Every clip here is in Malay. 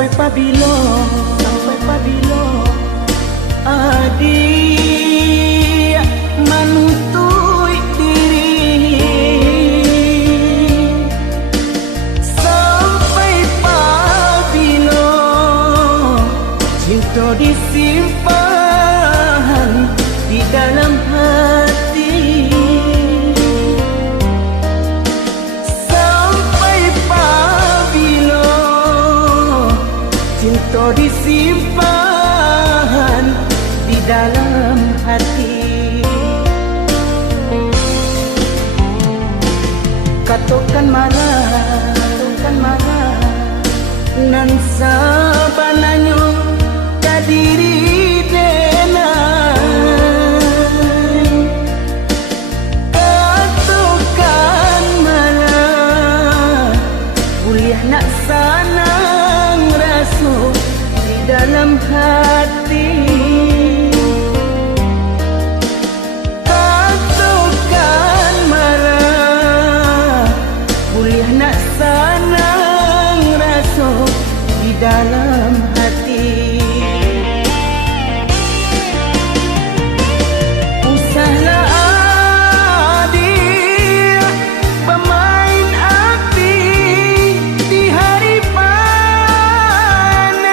sampai pabilo adik manutui diri, sampai pabilo cinta disimpan di dalam hati, sampai pabilo cinta disimpan di dalam hati. Katakan marah nan sabananyo kadiri denai, katakan marah kuliah nak sanang rasu di dalam hati, katakan marah kuliah nak sanang rasu di dalam hati. Usahlah adik pemain api di hari panen,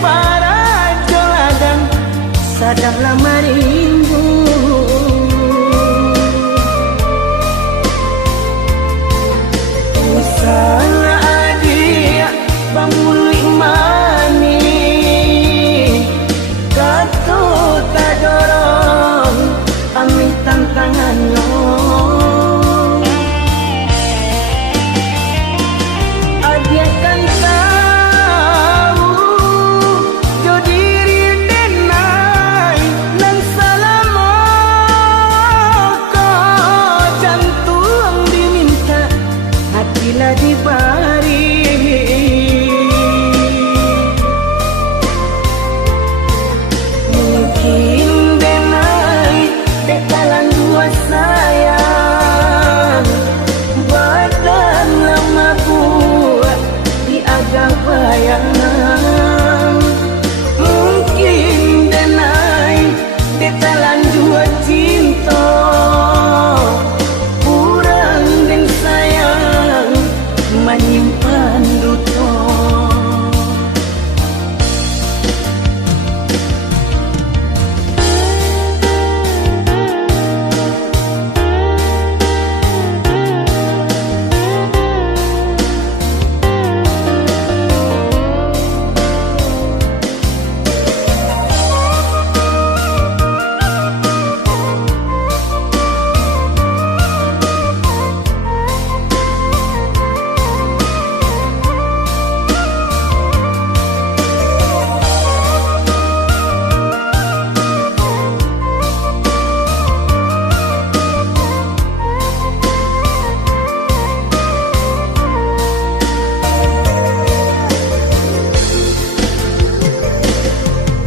para joladang sadanglah marimbu. Usahlah adik pamulih mani, kata tak dorong ambil tantangannya. Adik kan tahu jo diri denai nan salamo ko jantung diminta hatilah dibari. Mungkin denai dekalan dua sayang badan lama buat di agak bayang. Mungkin denai dekalan dua cinta kurang dan sayang menyimpan duto.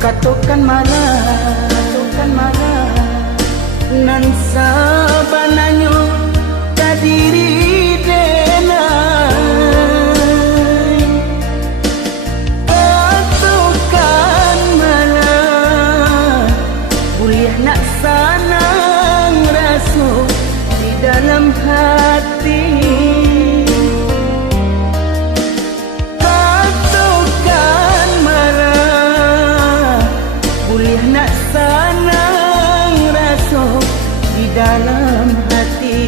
Katakan marah nan sabananyo kadiri denai, katakan marah kuliah nak sanang rasu di dalam hati, katakan marah kuliah nak sanang rasu di dalam hati.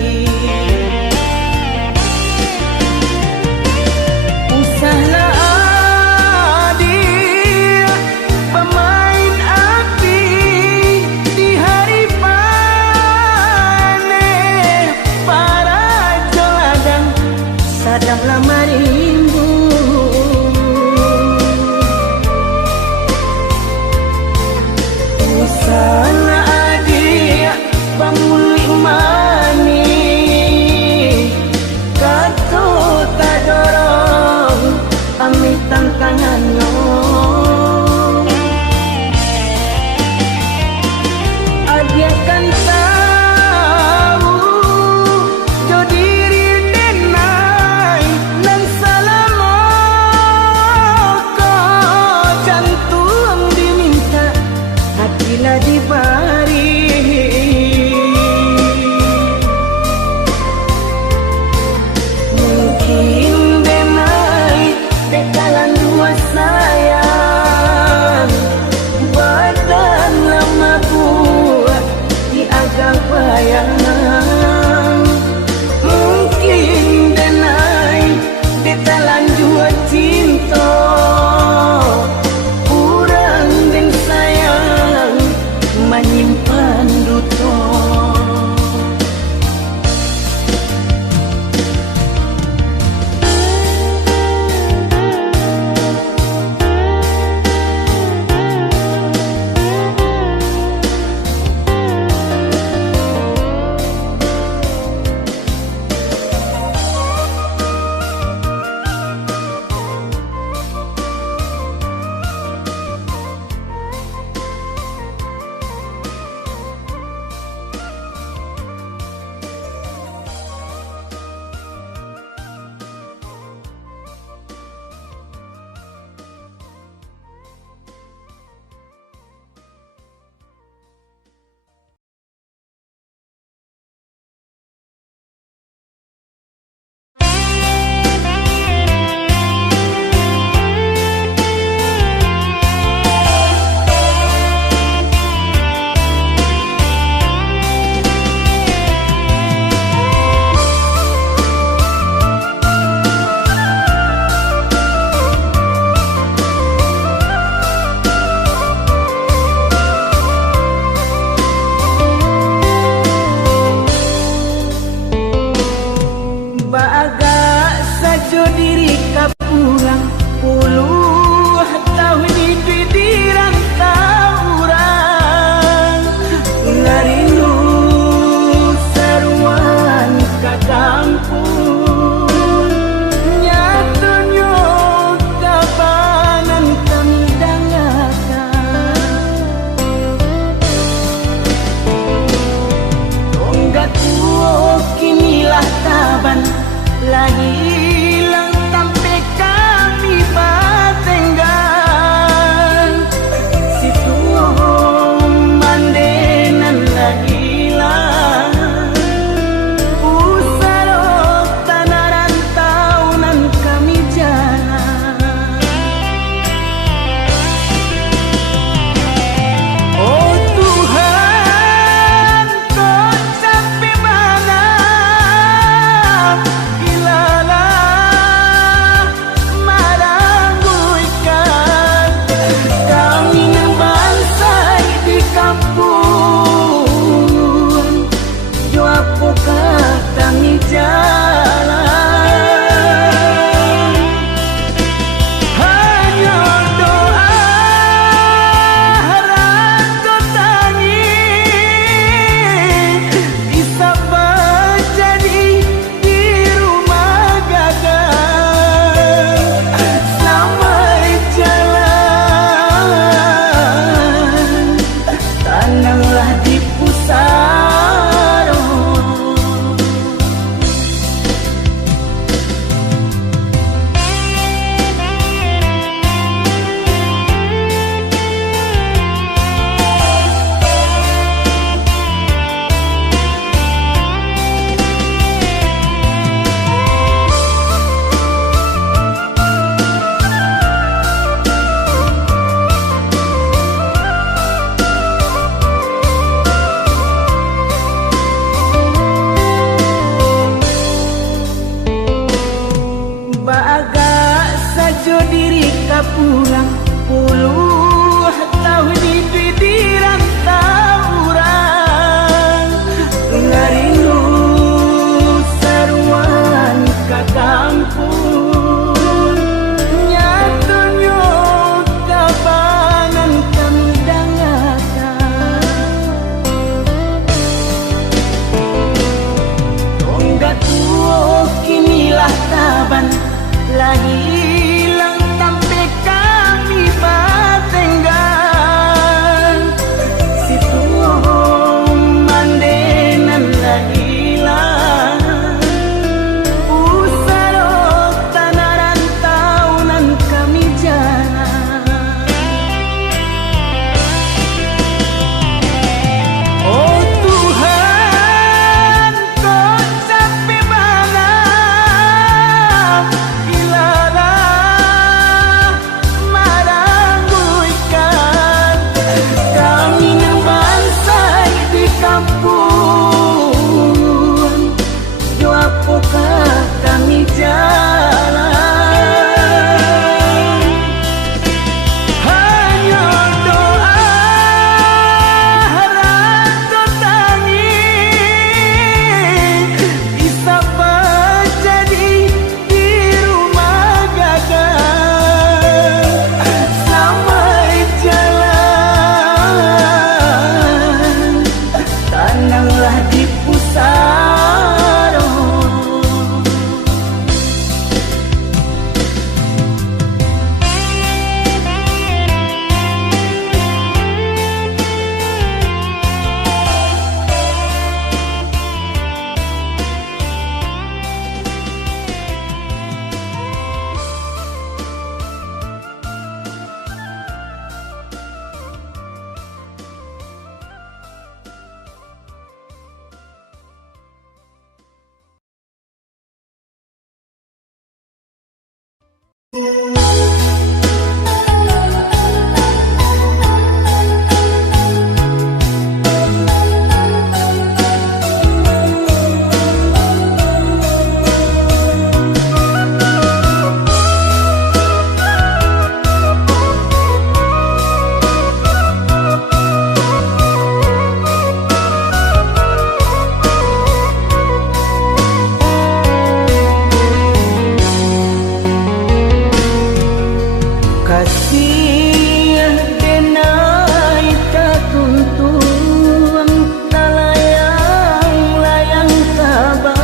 Kasih denai tatuntung talayang-layang taban,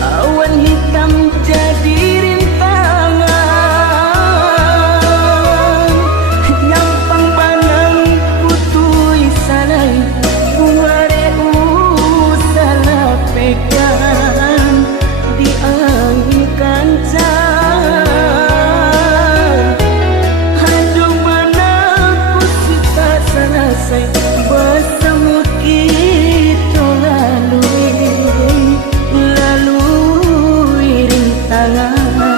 awan hitam jadi rintangan, nyampang panang putui salai buare salah pegang di angin kancah. Bersama kita lalui rintangan,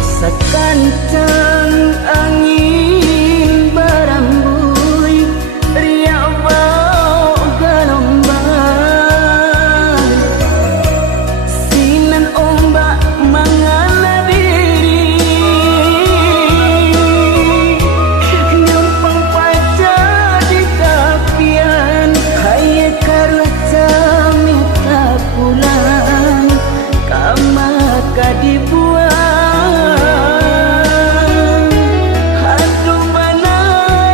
sekancang angin berambui riak bau gelombang, sinan ombak mengala diri. Dibuang aduh mana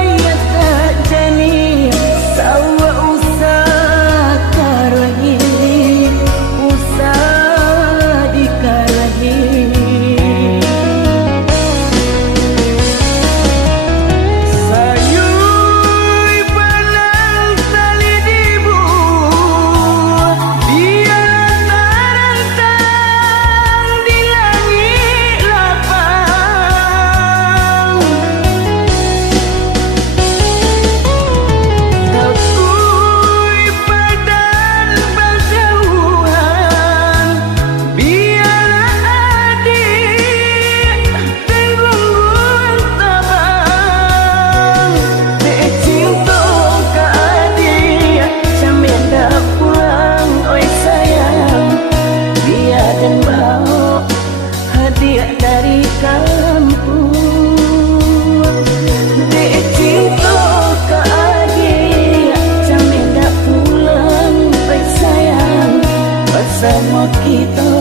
ya tak jani sawa usah karahi usah dikarahi sayui panang tali dibuang biar tarantang di langit lapang, takui padan berjauhan biar adik tenggung tabang, dek cinta ke adik sambil dah pulang oi sayang, biar dan bawa hadiah dari kampung, dek cinta ke adik sambil dah pulang oi sayang, bersama kita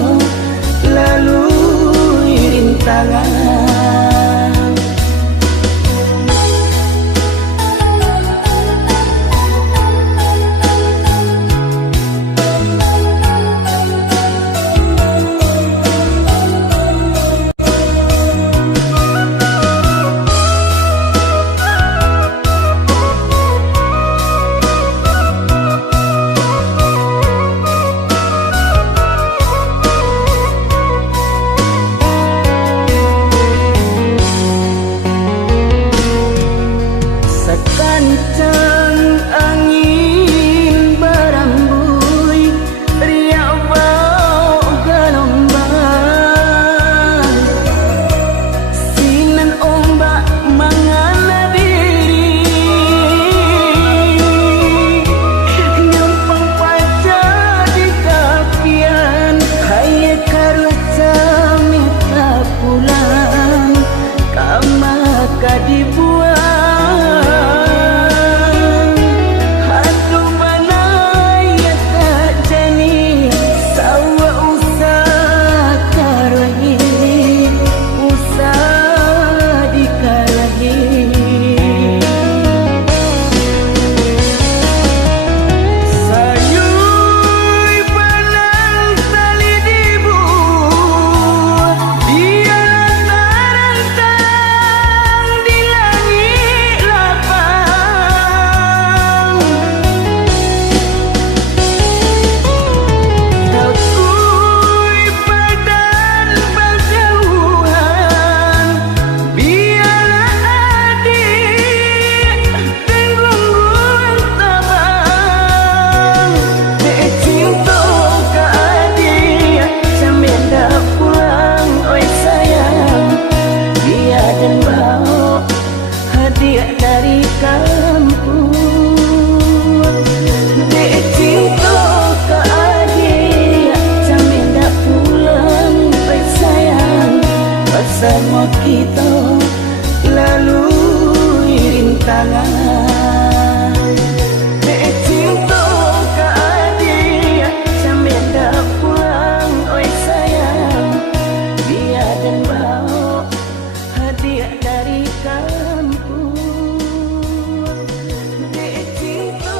lalui rintangan. bersama kita lalui rintangan. Dek cinta ke adik sambil dah pulang, oi sayang, biar dan bawa hadiah dari kampung. Dek cinta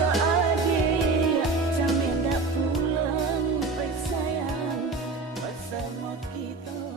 ke adik sambil dah pulang, oi sayang, bersama kita